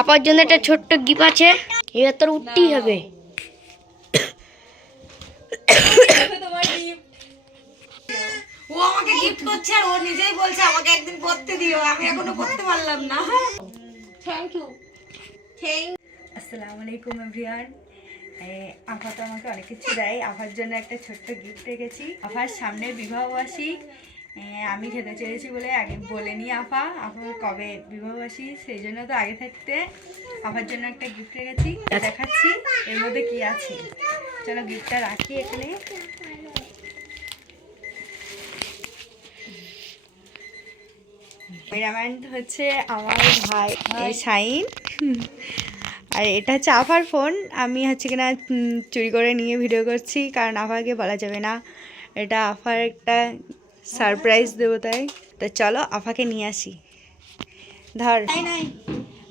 আপার জন্য একটা ছোট্ট গিফট আছে। এবার তোর উঠতেই হবে। ও আমাকে গিফট করছে আর ও নিজেই বলছে আমাকে একদিন পড়তে দিও। আমি এখনও পড়তে পারলাম না। থ্যাংক ইউ থ্যাংক আসসালামু আলাইকুম এভরিওয়ান। আফা তো আমাকে অনেক কিছু দেয়। আফার জন্য একটা ছোট্ট গিফট রেখেছি। আফার সামনে বিবাহবার্ষিক। এ, আমি খেতে চেয়েছি বলে আগে বলে বলেনি আফা। আফা কবে বিবাহবাসী সেই জন্য তো আগে থাকতে আফার জন্য একটা গিফট রেখেছি দেখাচ্ছি, এর মধ্যে কি আছে? চলো গিফটটা রাখি এখানে। হচ্ছে আমার ভাই শাইন। আর এটা হচ্ছে আফার ফোন। আমি হচ্ছে কিনা চুরি করে নিয়ে ভিডিও করছি, কারণ আফাকে বলা যাবে না। এটা আফার একটা সারপ্রাইজ দেবো তাই। তো চলো আফাকে নিয়ে আসি। ধর। নাই নাই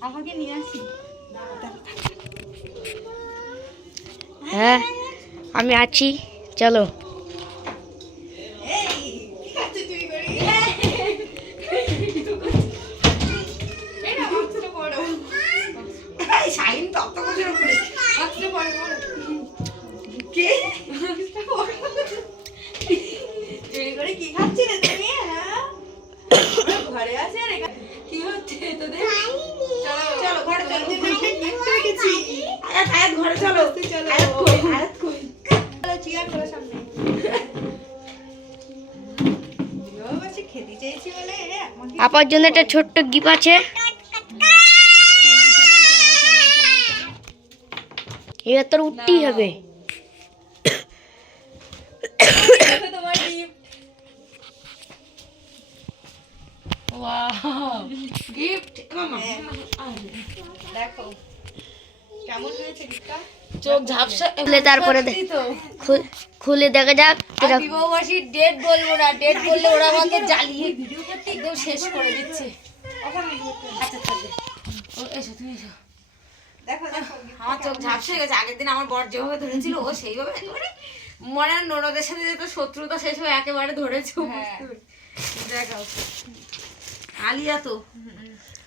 আফাকে নিয়ে আসি। হ্যাঁ আমি আছি। চলো। কি করে বাক্সটা পড়ো এই শাইন তপ্ত করে উপরে বাক্সটা পড়ো পড়ো কে বাক্সটা পড়ো চুরি করে কি খাচ্ছিলে তুমি হ্যাঁ আমরা ঘরে আছি আর এখানে। কি হচ্ছে তোদের? চলো চলো, ঘরে চলো। আয়াত আয়াত ঘরে চলো। চলো। আয়াত কই আয়াত কই? চলো চেয়ার করো সামনে। আপার জন্য একটা ছোট্ট গিফট আছে। এবার তোর উঠতেই হবে দেখো তোমার গিফট গিফট দেখো। কেমন হয়েছে গিফটটা চোখ ঝাপসা খুলে তারপরে খুলে দেখা যাক বিবাহবাসীর ডেট বলব না। ডেট বললে ওরা আমাকে জ্বালিয়ে ভিডিও করতে একদম শেষ করে দিচ্ছে। আচ্ছা থাকবে ও এসো তুমি এসো। দেখো দেখো। আমার চোখ ঝাপসে গেছে। আগের দিন আমার বর যেভাবে ধরেছিল ও সেইভাবে একেবারে মনে হয় ননদের সাথে যেত শত্রুতা শেষ হয়ে একেবারে ধরেছে হ্যাঁ। দেখাও আলিয়া তো।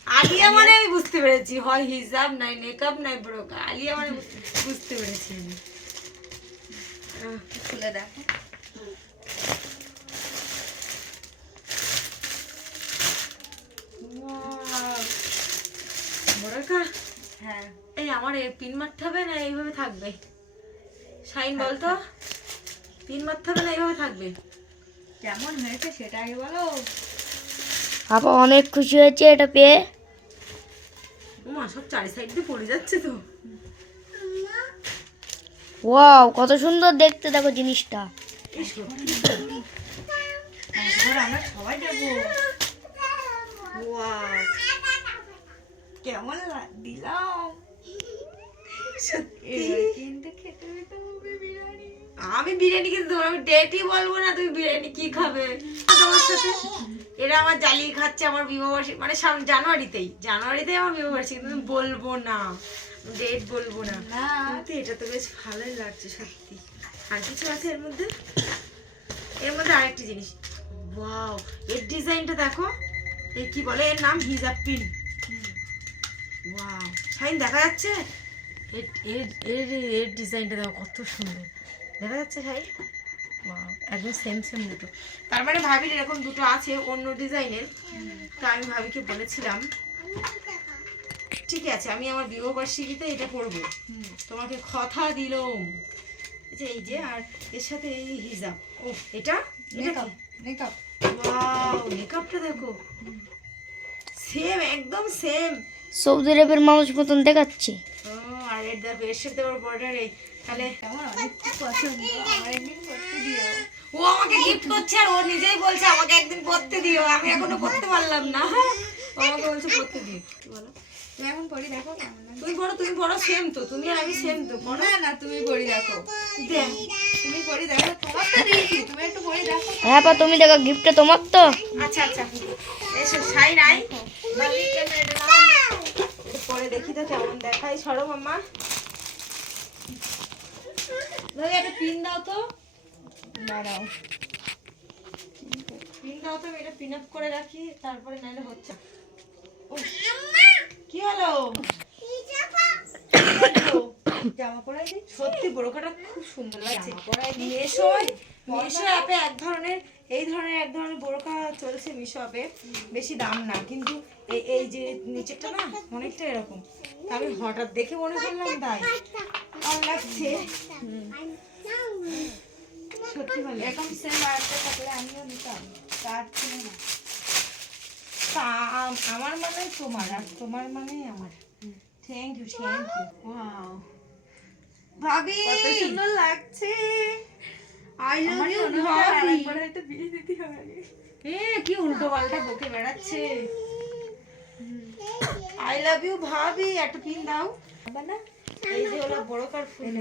আলিয়া মানে আমি বুঝতে পেরেছি। হয় হিজাব নাই মেকআপ নাই ব্রোকা। আলিয়া মানে বুঝতে- পেরেছি আমি। খুলে দেখো। ব্রোকা হ্যাঁ। এই আমার পিন মারতে হবে না এইভাবে থাকবে? শাইন বলতো পিন মারতে হবে না এইভাবে থাকবে? কেমন হয়েছে সেটা আগে বলো। আপা অনেক খুশি হয়েছে এটা পেয়ে। মা সব চারি সাইড দিয়ে পড়ে যাচ্ছে তো। ওয়াও কত সুন্দর দেখতে দেখো জিনিসটা। আমরা সবাই যাব। Wow! কেমন দিলাম। আমি বিরিয়ানি কিন্তু আমি ডেটই বলব না তুমি বিরিয়ানি কি খাবে। তোমার সাথে এরা আমার জ্বালিয়ে খাচ্ছে আমার বিবাহবার্ষিক মানে সামনে জানুয়ারিতেই জানুয়ারিতেই আমার বিবাহবার্ষিক কিন্তু বলব না ডেট বলব না। কিন্তু এটা তো বেশ ভালোই লাগছে সত্যি। আর কিছু আছে এর মধ্যে? এর মধ্যে আরেকটি জিনিস। ওয়াও এর ডিজাইনটা দেখো। এই কি বলে? এর নাম হিজাব পিন। ওয়াও শাইন দেখা যাচ্ছে? এর এর এর ডিজাইনটা দেখো কত সুন্দর। দেখা যাচ্ছে শাইন ওয়াও একদম সেম সেম দুটো। তার মানে ভাবির এরকম দুটো আছে অন্য ডিজাইনের তো আমি ভাবিকে বলেছিলাম ঠিক আছে আমি আমার বিবাহবার্ষিকীতে এটা পরবো তোমাকে কথা দিলাম। যে এই যে আর এর সাথে এই হিজাব। ও এটা? মেকআপ মেকআপ ওয়াও মেকআপটা দেখো। সেম একদম সেম সৌদি আরবের মানুষ মতন দেখাচ্ছে। ও আর এর দেখো এর সাথে ওর বর্ডার এই তাহলে কেমন? অনেক পছন্দ আমার একদিন করতে দিও। ও আমাকে গিফট করছে আর ও নিজেই বলছে আমাকে একদিন পড়তে দিও। আমি এখনও পড়তে পারলাম না। ও আমাকে বলছে পড়তে দিও। বলো? তুমি এখন পড়ি দেখো কেমন তুমি পড়ো তুমি পড়ো সেম তো। তুমি আর আমি সেম তো। পড়ো। না না তুমি পড়ি দেখো। তুমি পড়ি দেখো তোমার তো দিয়েছি তুমি একটু পড়ি দেখো। হ্যাঁ পা তুমি দেখো গিফটটা তোমার তো? আচ্ছা আচ্ছা। এসো সাই নাই পরে দেখি তো কেমন দেখাই সরো মাম্মা। ভাই একটা পিন দাও তো। দাঁড়াও। পিন দাও তো এটা পিন আপ করে রাখি তারপরে নাইলে হচ্ছে কি হলো? জামা পরাই দিই? সত্যি বোরকাটা খুব সুন্দর লাগছে। পরাই দিই। মিশো মিশো অ্যাপে এক ধরনের এই ধরনের এক ধরনের বোরকা চলছে মিশো অ্যাপে বেশি দাম না কিন্তু এই এই যে নিচেরটা না অনেকটা এরকম। আমি হঠাৎ দেখে মনে করলাম তাই ভালো লাগছে। সত্যি ভালো এরকম সেম আরেকটা থাকলে আমিও নিতাম। তার ছিল না। তা আমার মানে তোমার আর তোমার মানে আমার। Thank you thank you wow ভাবি! কত সুন্দর লাগছে। আই লাভ ইউ ভাবি। হয়তো বিয়ে দিতে হবে। এ কি উল্টো পাল্টা বকে বেড়াচ্ছে। আই লাভ ইউ ভাবি। একটা পিন দাও না। এই যে ওলা বড় কার ফুল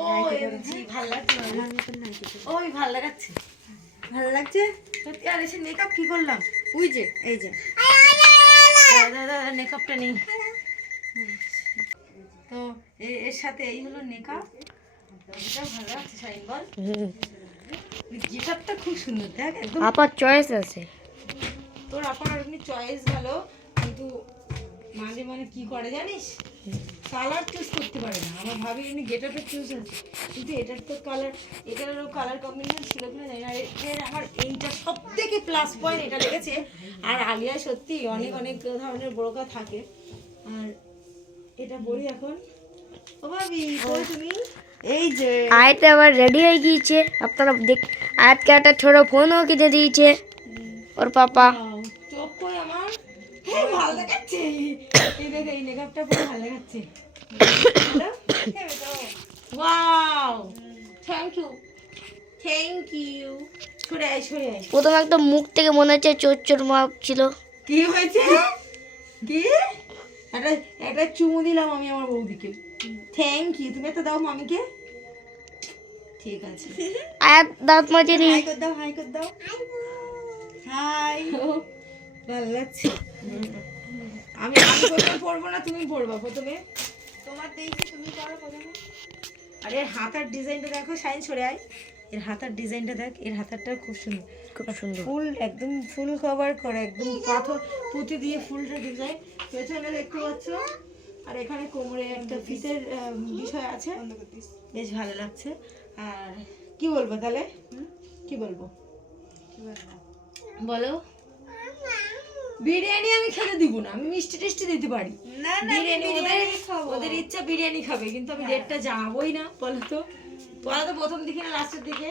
ও এমজি ভালো লাগছে ওই ভালো লাগাচ্ছে। ভালো লাগছে? সত্যি আর এসে মেকআপ কি করলাম? ওই যে এই যে। দাদা দাদা মেকআপটা নেই। তো এর সাথে এই হলো মেকআপ এটা ভালো লাগছে শাইন বল। গিটারটা খুব সুন্দর দেখ আপার চয়েস আছে। তোর আপনার এমনি চয়েস ভালো কিন্তু মাঝে মানে কি করে জানিস? কালার চুজ করতে পারে না। আমার ভাবি এমনি গেটারটা চুজ আছে। কিন্তু এটার তো কালার এটারও কালার কম্বিনেশন ছিল কিনা জানি না। আর এর আমার এইটা সব থেকে প্লাস পয়েন্ট এটা লেগেছে। আর আলিয়া সত্যি অনেক অনেক ধরনের বোরকা থাকে। আর এটা বলি এখন। ও ভাবি তুমি। এই যে। আয়তে আবার রেডি হয়ে গিয়েছে। আপনারা দেখ আজকে একটা ছোট ফোনও কিনে দিয়েছে। ওর পাপা Wow, চোখ কই আমার লাগাচ্ছে এই দেখ এই মেকআপটা পুরো ভালো লাগাচ্ছে wow thank you thank you সরে আয় সরে আয়। প্রথমে একটা মুখ থেকে মনে হচ্ছে চোর চোর মাপ ছিল। কি হয়েছে? কি? একটা একটা চুমু দিলাম আমি আমার বৌদিকে। থ্যাংক ইউ তুমি একটা দাও মামিকে। ঠিক আছে। আয়াত দাঁত মাজেনি হাই করে দাও হাই করে দাও। হাই। ভালো লাগছে। আমি আমি প্রথমে পড়ব না তুমি পড়বা প্রথমে। তোমার দেখি তুমি করো প্রথমে। আর এর হাতার ডিজাইনটা দেখো সাইন সরে আয়। এর হাতার ডিজাইনটা দেখ এর হাতারটা খুব সুন্দর। খুব সুন্দর। ফুল একদম ফুল কভার করে একদম পাথর পুঁতি দিয়ে ফুলটা ডিজাইন। পেছনে দেখতে পাচ্ছ? আর এখানে কোমরে একটা ফিতের বিষয় আছে। বেশ ভালো লাগছে। আর কি বলব তাহলে? কি বলব? বলো। বিরিয়ানি আমি খেতে দিব না আমি মিষ্টি টিষ্টি দিতে পারি। না না বিরিয়ানি ওদের ওদের ইচ্ছা বিরিয়ানি খাবে কিন্তু আমি ডেটটা জানাবোই না বলো তো বলো তো প্রথম দিকে না লাস্টের দিকে?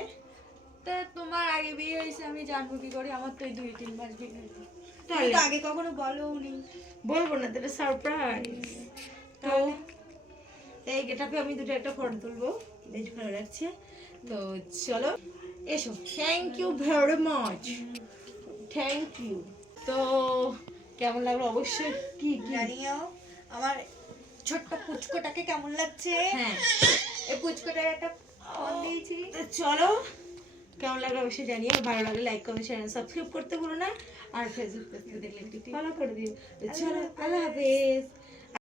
তা তোমার আগে বিয়ে হয়েছে আমি জানব কি করে আমার তো এই দুই তিন মাস বিয়ে হয়েছে। তাহলে আগে কখনো বলো নি বলব না তাহলে সারপ্রাইজ তো এই গেটাপে আমি দুটো একটা ফটো তুলবো বেশ ভালো লাগছে। তো চলো এসো। Thank you very much thank you তো কেমন লাগল? অবশ্যই কি কি? জানিও আমার ছোট্ট পুচকোটাকে কেমন লাগছে? হ্যাঁ। এই পুচকোটার একটা ফোন দিয়েছি। তো চলো কেমন লাগল অবশ্যই জানিও। ভালো লাগলে লাইক কমেন্ট চ্যানেল সাবস্ক্রাইব করতে ভুলো না। আর ফেসবুক পেজ দেখলে একটু ফলো করে দিও। তো চলো আল্লাহ হাফেজ।